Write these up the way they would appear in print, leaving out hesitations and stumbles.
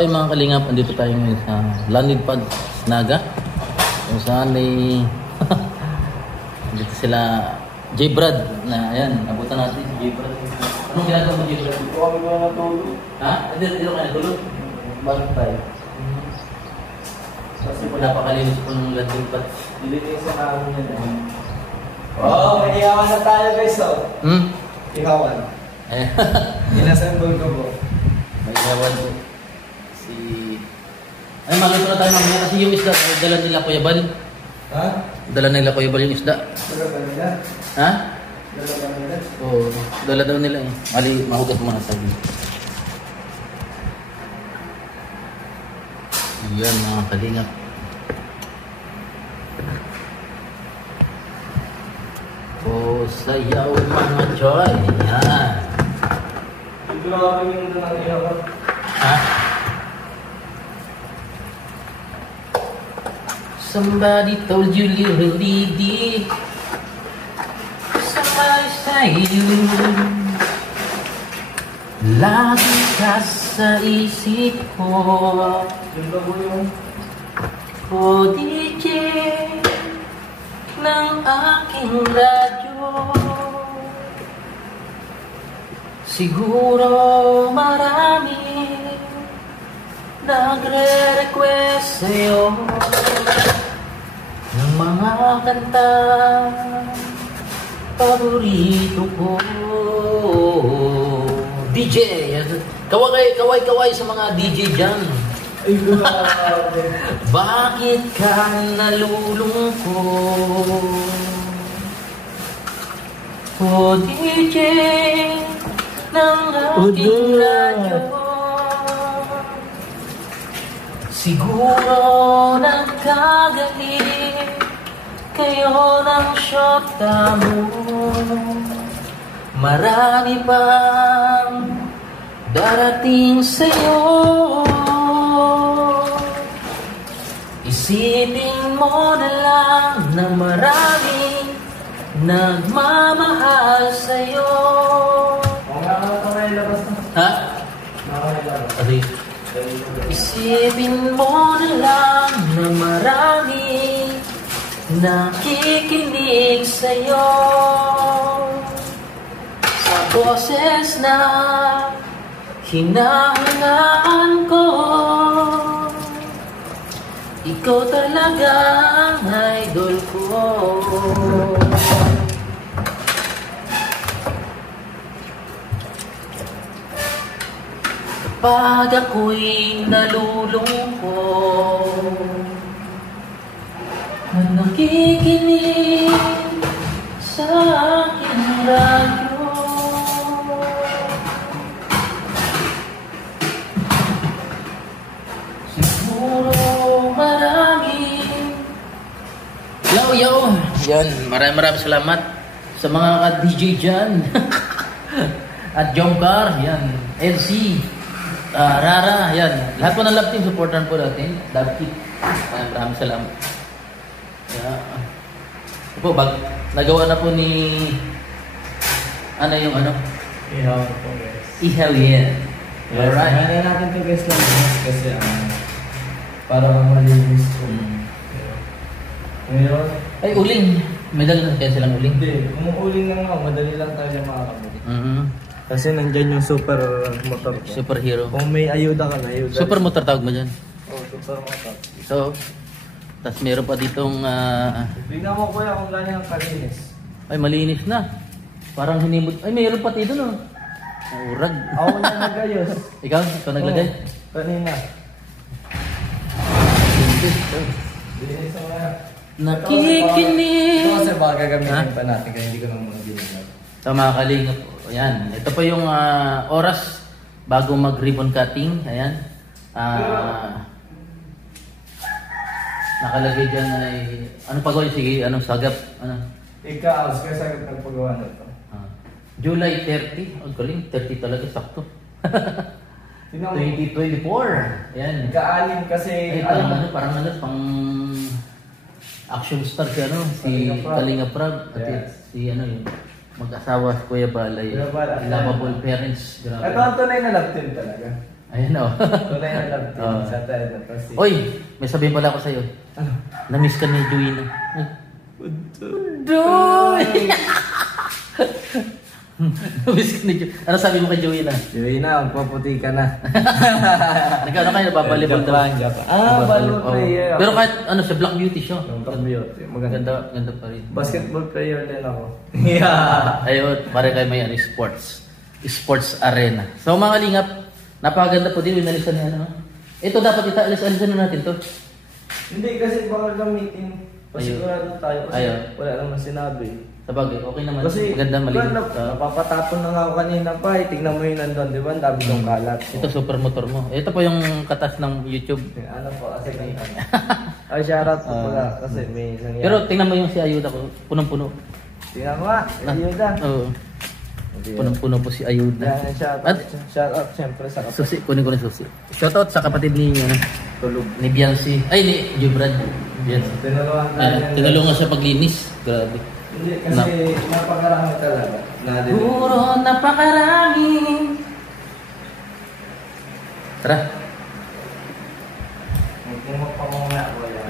Okay mga kalingap, andito tayo ngayon sa landing pad Naga. Kung saan ay dito sila J-Brad na ayan, nabutan natin si J-Brad. Anong ginagawa mo J-Brad? Dito kami ko na natulog. Ha? Dito ka natulog? Bakit tayo? Kasi napakalinis po ng landing pad. Dilitin sa namin yan eh. Oo, may ihawan na tayo guys oh. Ihawan. Ayan. Inassemble ko po. May ihawan po. Ay, magluto na tayo mamaya kasi yung isda, dala nila Kuya Bal. Ha? Dala nila Kuya Bal yung isda. Dala ba nila? Ha? Dala ba nila? Oo, dala daw nila eh. Mali, mahugas mo na sabi. Ayan mga kalingap. Oh, sayaw mga joy. Ayan. Dito na kami yung nang ihawan. Ha? Somebody told you little lady, somebody sa'yo, lagi ka sa isip ko. Yung ba po yung O DJ ng aking radyo, siguro marami nagre-request sa'yo ng mga kanta paborito ko. DJ! Kaway sa mga DJ dyan. ay grabe. Bakit ka nalulungkot? O DJ ng aking radyo, siguro nagkagaling kayo ng syota mo. Marami pang darating sa'yo. Isipin mo na lang na maraming nagmamahal sa'yo. Oo nga ka may labas na. Ha? Nakakalabas. Ari. Isipin mo na lang na maraming nakikinig sa'yo. Sa boses na hinahangaan ko, ikaw talaga ang idol ko. Kapag ako'y nalulungkot na nakikinig sa aking radyo, siguro maraming yo! Yan, maraming salamat sa mga DJ dyan. At Jomcar, yan, LC, Rara, yan. Lahat po ng love team, supportan po natin. Love team. Maraming salamat. Yeah. Po, nagawa na po ni ano yung ano? Ihawan po guys. Ihel yan. Alright. Handa natin to guys lang kasi para malinis po. Ngayon, Ay, uling. May dala kaya silang uling. hindi. Kung uling lang nga, madali lang tayo makakabili. Kasi Kasi nandyan yung super motor ko. superhero. Kung may ayuda ka na, ayuda. Super motor tawag mo dyan. Oh, super motor. So, tas meron pa ditong Tingnan mo kuya kung gano'n ang kalinis. ay malinis na. Parang hinimod. Ay, meron pa dito no. Urag. Ako na nagayos. Ikaw naglagay? Kanina. Bilis mo na. Nakikinig. Ito kasi baka gagamitin Ha? pa natin kaya hindi ko naman ginagawa. Tama kalingap. Ayan. Ito pa yung oras bago mag-ribbon cutting. Ayan. Nakalagay dyan ay... Ano pa gawin? Sige, anong sagap? Ano? Ikaw, kasi nagpagawa na ito. July 30. Ang galing. 30 talaga. Sakto. Tingnan mo. 2024. Ayan. Nagkaalim kasi... Ay, parang ano, pang action star si ano, si Kalinga Prab. At Yes. si ano yun, mag-asawa si Kuya Balay. Kuya Bal, Lovable parents. Grabe. Ito ang tunay na love team talaga. Ayan o. Tunay na love team. Oo. Sa tayo na to si... Oy, may sabihin pala ako sa'yo. Ano? Na-miss ka ni Joey na. Joey! Na-miss ka ni Joey. Ano sabi mo kay Joey na? Joey na, magpaputi ka na. Nagkano kayo, nababalibol daw. Japan. Ah, volleyball player. Pero kahit ano siya, black beauty siya. Yung top beauty. Maganda. Ganda pa rin. Basketball player din ako. Yeah. Ayun, pare kayo may ano, sports arena. So mga kalingap, napakaganda po din, inalisan niya ano. Ito dapat alisan na natin to. Hindi kasi baka gamitin. Pasigurado tayo kasi wala naman sinabi. Sabagay, okay naman. Kasi maganda, malinis. Napapatapon na nga ako kanina pa eh. Tignan mo yun nandun, di ba? Ang dami kong kalat. Ito super motor mo. Ito po yung katas ng YouTube. Ano po, kasi kanina. Ay, shoutout po pala kasi may nangyari. Pero tingnan mo yung si Ayuda ko, punong-puno. Tingnan mo nga, Ayuda. Oo. Punong-puno po si Ayuda. Yan, shoutout siyempre sa kapatid. Susi, kunin ko na susi. Shoutout sa kapatid ni Tulog. ni Biancy. Ay, ni Jubrad. Biancy. Tinulungan siya paglinis. Grabe. Hindi, kasi napakarami talaga. Puro napakarami. Tara.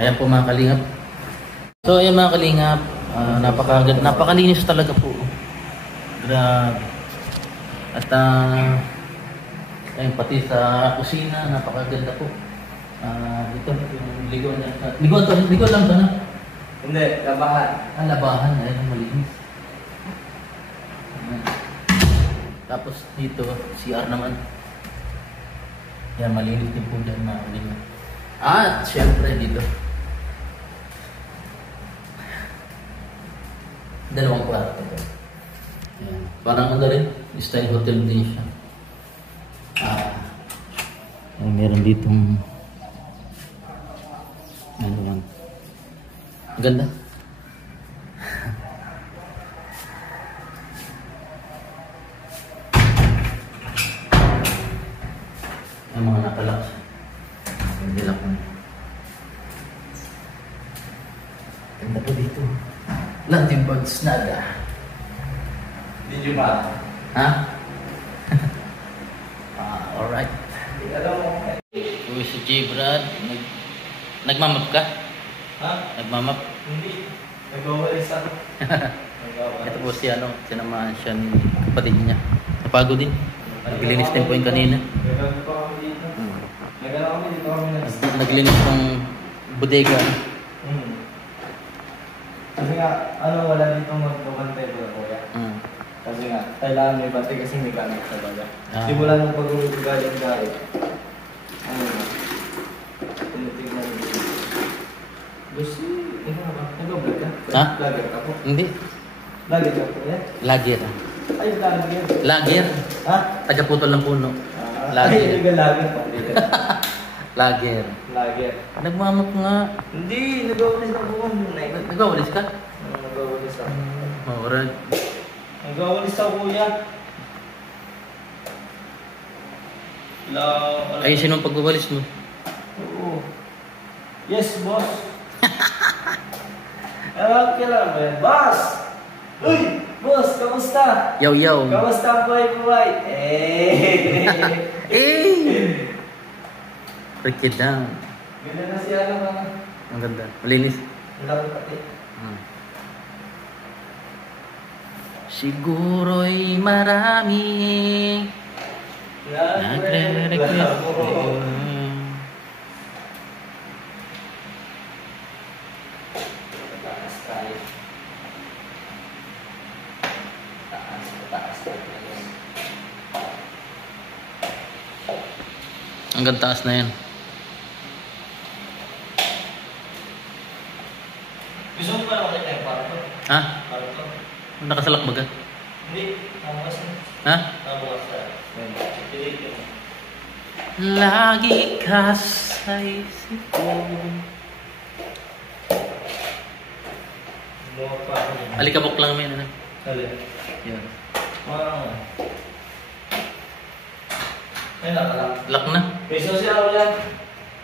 Ayan po mga kalingap. So ayan mga kalingap. Napakalinis talaga po. Grabe. At ayun, pati sa kusina, napakaganda po. Ito, yung liguan niya. Liguan lang ito na. Hindi, labahan. Labahan, ayun, malinis. Tapos dito, CR naman. Yan, malinis din po dyan mga kalingap. At syempre dito. Dalawang kwarto. Yan. Parang ano rin, style hotel din siya. Meron ditong ano yan. Ganda. Yung mga nakalak. Hindi lang. Ganda po dito. London Birds nada. Did you ba? Ha? Alright. Alam mo. Uy, si J. Brad. Nagmamap ka? Ha? Nagmamap? Hindi. Nag-awalis ako. Ito po si sinamahan siya ni kapatid niya. Napagod din. Naglinis din po yung kanina. Nagano pa kami dito. Nagano kami dito kami Naglinis ng bodega. Kasi nga, wala dito magbabantay ko na kuya. Kasi nga, kailangan may bati kasi may gamit sa baga. Simula nung pag-galing-galing. Tinitignan dito. Gusto, nag-vlog ka? Ha? Vlogger ka po? Hindi. Vlogger ka po yan? Lager. Ay, vlogger. Lager. Ha? Taga-putol ng puno. Ay, hindi ka vlogger pa. Lager. Vlogger. Nagmamap nga. Hindi, nag-awalis na po kami. Nagawalis ka? Nag-awalis ako. Alright. Nag-awalis ako kuya. Ayusin mo pagbawalis mo. Oo. Yes, boss. Kailangan ba yan? Boss! Uy! Boss, kamusta? Yaw, yaw. Kamusta ang buhay? Eh! Break it down. Ganda na siya mga. Ang ganda. Malinis. Laki pati. Siguro'y marami nagre-request. Taas tayo. Taas. Hanggang taas na yan. Gusto mo pa naman yung parto? Ha? Parto? Nakasalak ba ka? Hindi. Tamas na. Ha? Tamas na. Pilit yun. Lagi ka sa isip ko. Bumawa pa ako yun. Alikabok lang mo yan. Alin? Yan. Ay, nakalak. Lock na. May social ako yan.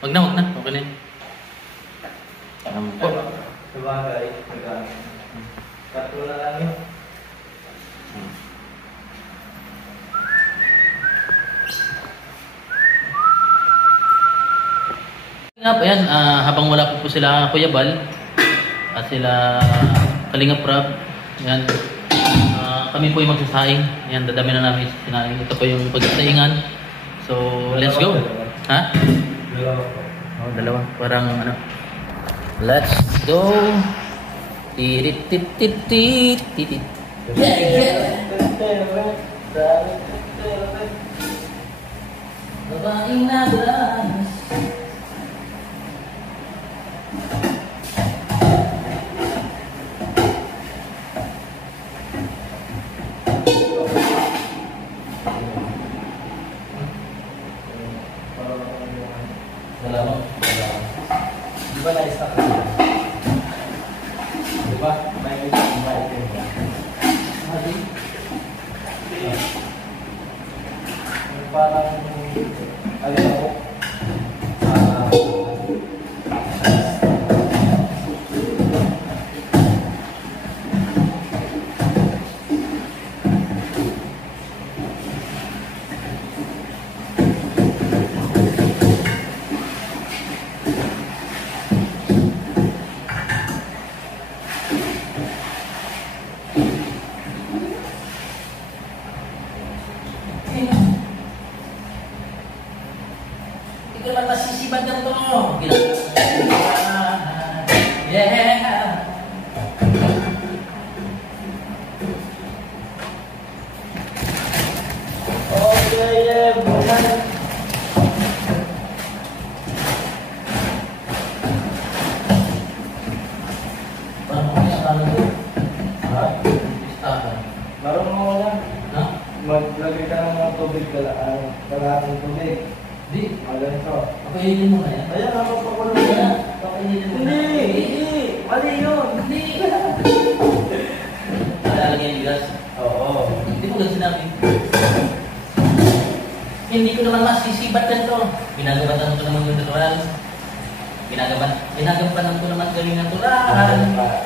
Wag na. Okay na yun. Po. Sabagay. Cut mo na lang yun. Ayan, habang wala po sila Kuya Bal at sila Kalinga Prab, ayan, kami po yung magsasaing. Ayan, dadami na namin sinaing. Ito po yung pagsasaingan. So, let's go. Ha? Dalawa po. Oh, dalawa. Parang ano. Let's go. Tirit tit tit tit tit. Babaeng naglalas. Dalawa. Di ba na-stack na? Di ba? May item ba? Parang alin ako? Ikaw naman masisibad na ito. Yeah. Okay, yeah, bukan. Parang kung saan ito. Ha? Listahan. Marunong mo na. Ha? Maglagay ka ng mga tubig, kalahating tubig. Di. Ganito. Papainin mo na yan. Ayan, napapakulo Ayan. na. Papainin mo na. Hindi! Mali yun! Hindi. Lalagyan yung gas. Oo. Hindi mo ganun sinabi. Hindi ko naman masisibat na ito. Ginagabatan ko naman yung natural. Ginagampanan ko naman gawing natural.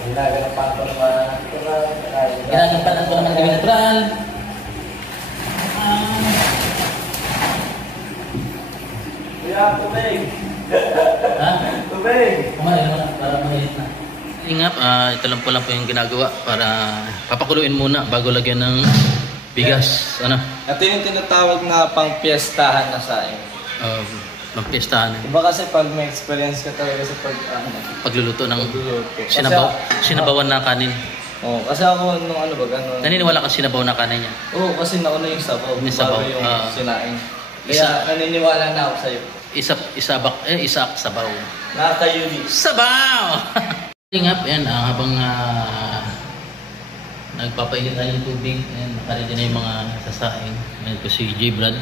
Ginagapan ko naman. Ginagampanan ko naman gawing natural. Kuya, tubig! Ha? Tubig! Kumain naman para maliit na. Ingap, ito lang po yung ginagawa para papakuluin muna bago lagyan ng bigas. Ano? Ito yung tinatawag na pang-piestahan na saing. Magpiestahan. Iba kasi pag may experience ka talaga sa Pagluluto ng pagluluto. sinabawan na kanin. Oo, kasi ako nung ano ba, gano'n. Naniniwala ka sinabaw na kanin niya? Oo, kasi nauna yung sabaw. Yung sabaw, Bago yung sinaing. Kaya isa- naniniwala na ako sa'yo. Isak sabaw. Nakaka-unique. Sabaw! Ingap, yan, habang nagpapainit tayo ng tubig, and nakaredy na yung mga sasaing. Ayan po si J. Brad.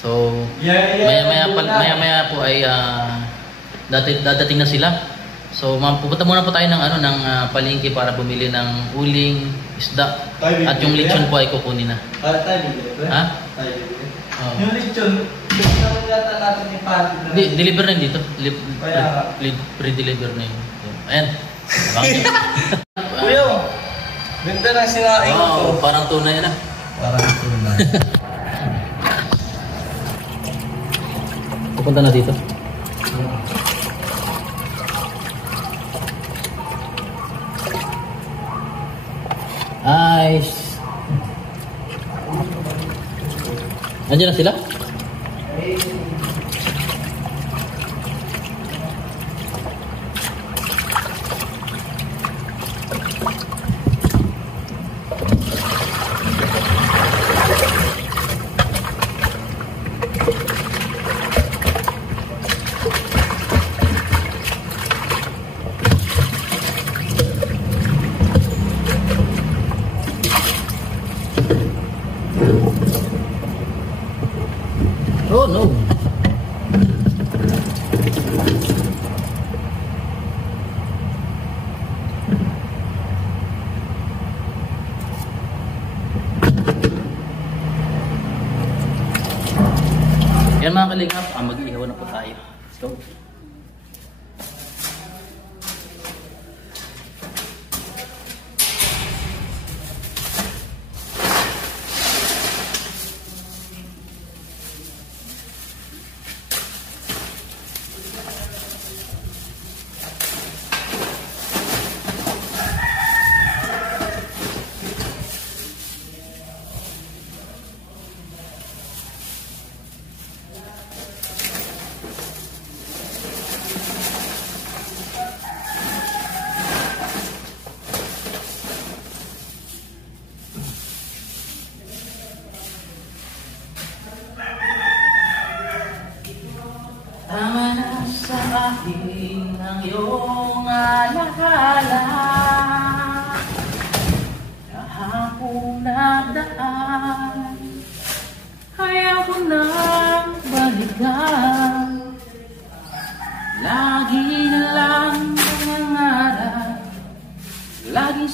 So, maya-maya po ay dadating na sila. So, pupunta muna po tayo ng palengke para bumili ng uling, isda, at yung lechon po ay kukunin na. Tayo bibili. Ha? Tayo bibili. Oh. Yung lechon, gusto naman yata natin yung pati na. Deliver na yun dito. Kaya nga. Pre-deliver na yun. Ayan. Kuya, ganda ng sinaing Wow, ko. parang tunay na. Parang tunay. Pupunta na dito. Nice. Andiyan na sila? Oh no. Yan mga kalingap, mag-ihaw na po tayo. Let's go.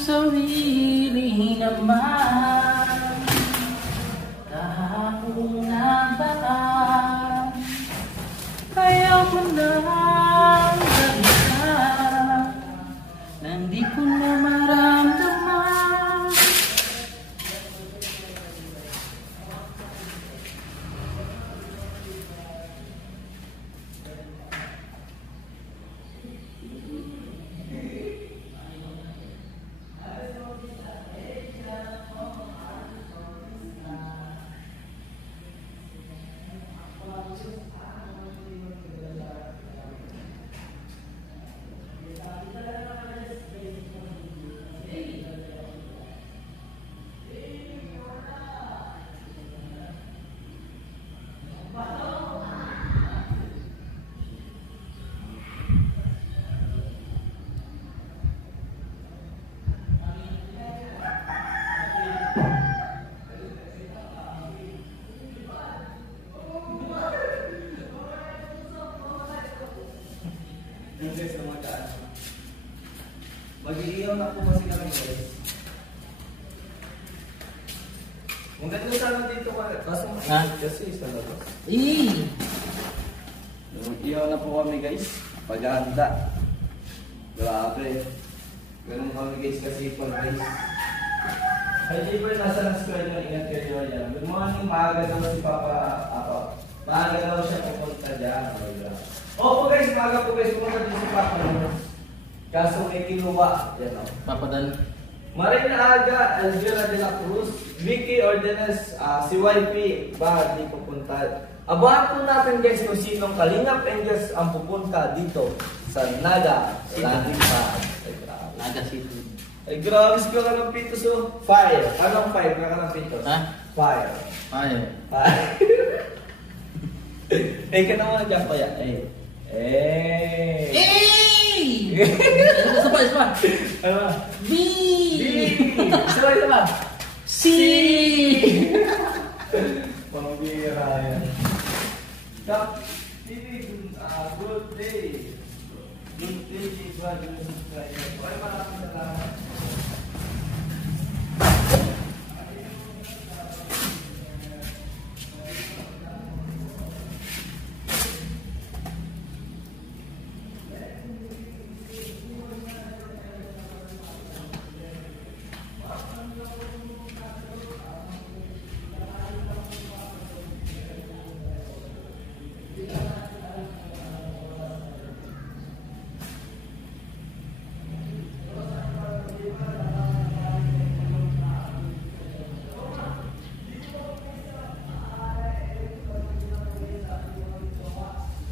sarili naman. Kahapon na baan, ayaw ko nang galitan, nang di ko na maramdaman. Mag-iiyaw na po kasi kami guys. Ang ganda sana dito kaso kasi sa labas. Mag-iiyaw na po kami guys. Paghahanda. Grabe. Ganun kami guys kasi pag guys. Ay Jibber, nasa ng square nyo, ingat kayo dyan. Good morning, maaga daw si Papa Apa. Maaga daw siya pupunta dyan. Opo guys, maaga po guys, pumunta din si Papa. Kaso may kinuha. Yan o. Papadan. Marina Aga, Algera de la Cruz, Vicky Ordenes, si YP, bakit di pupunta? Abahan po natin guys kung sinong Kalingap Angels ang pupunta dito sa Naga. Laging pa. Naga City. Ay grabe ko ka ng pitos o. Fire. Anong fire? Ka ng pitos? Ha? Fire. Fire. Eh, ka naman dyan kaya. Isa pa. Ano? B. Isa pa. C. Pambira yan. Good day. Good day, brother. Ay, maraming salamat.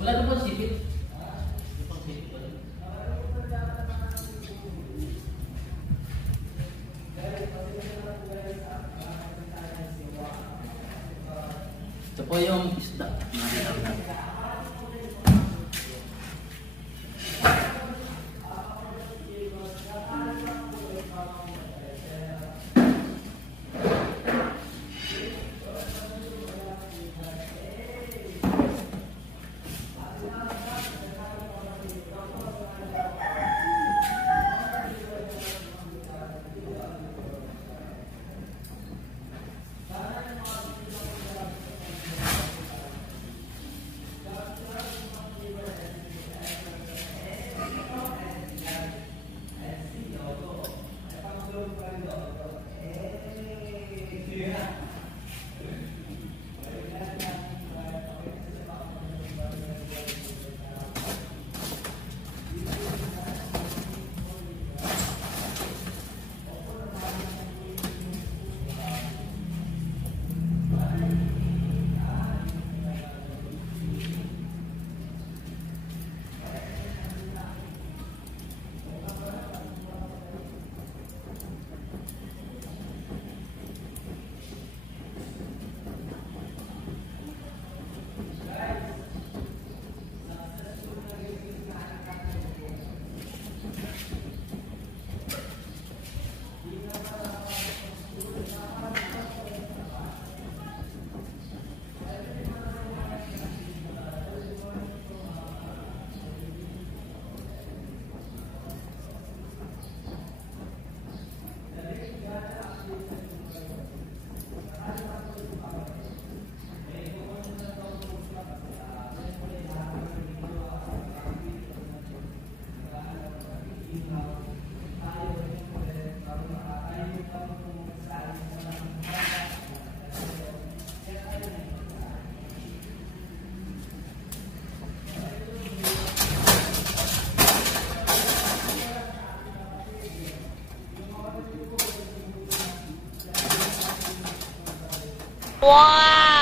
Wala na po sipit. Ito po yung isda. Wow!